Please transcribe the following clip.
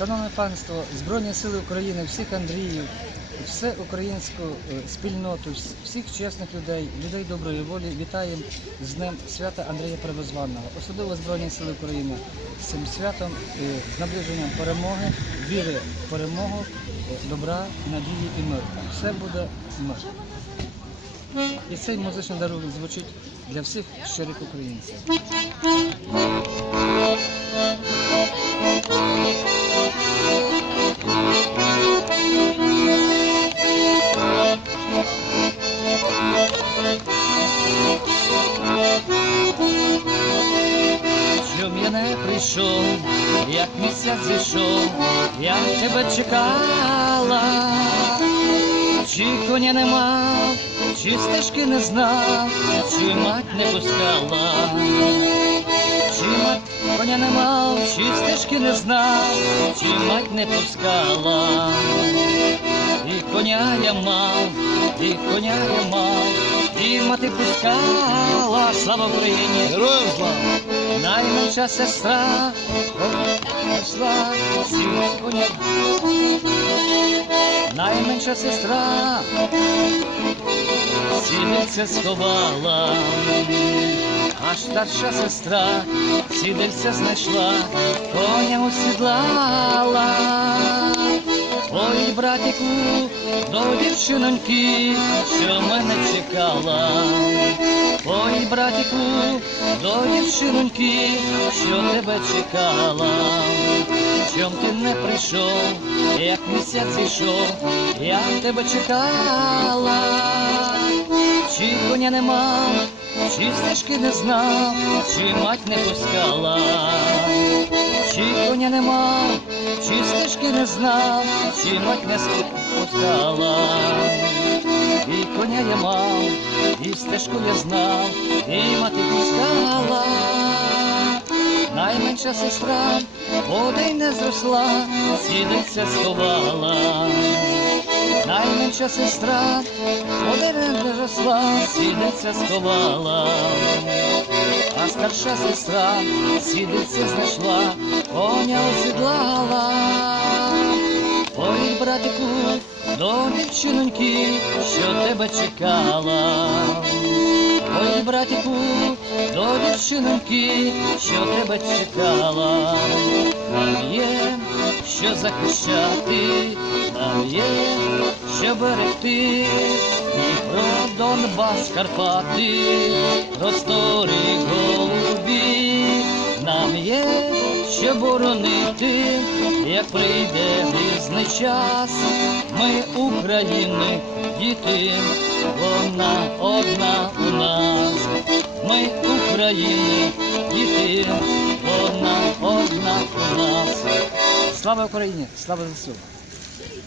Шановне панство, Збройні Сили України, всіх Андріїв, все українську е, спільноту, всіх чесних людей, людей доброї волі вітаємо з Днем свята Андрія Превозванного. Особливо Збройні Сили України з цим святом, е, з наближенням перемоги, віри в перемогу, е, добра, надії і миру. Все буде мир. І цей музичний дарунок звучить для всіх щирих українців. Прийшов, як місяць зійшов, я тебе чекала, чи коня не мав, чи стежки не знав, чи мать не пускала, чи мать коня не мав, чи стежки не знав, чи мать не пускала, і коня я мав, і коня я мав, і мати пускала, слава Україні! Героям слава! Найменша сестра пішла з коня. Найменша сестра сідельце сховала, а старша сестра сідельце знайшла, коня осідлала. Ой, братику, до дівчиноньки, що мене чекала. Ой, братику, до дівчиноньки, що тебе чекала. Чом ти не прийшов, як місяць ішов, я тебе чекала. Чи коня не мав, чи стежки не знав, чи мать не пускала. Чи коня не стежки не знав, мать не пускала. І коня я мав, і стежку я знав, і мати пускала. Найменша сестра води не зросла, сідиця сховала. Найменша сестра води не зросла, сідиця сховала. А старша сестра сідиця знайшла, братику, до дівчиноньки, що тебе чекала. Ой, братику, до дівчиноньки, що тебе чекала. Нам є що захищати, нам є що берегти. І про Донбас Карпати, простори голубі, нам є що боронити, як прийде різний час, ми України, діти, вона одна у нас, ми України, діти, вона одна у нас. Слава Україні! Слава ЗСУ!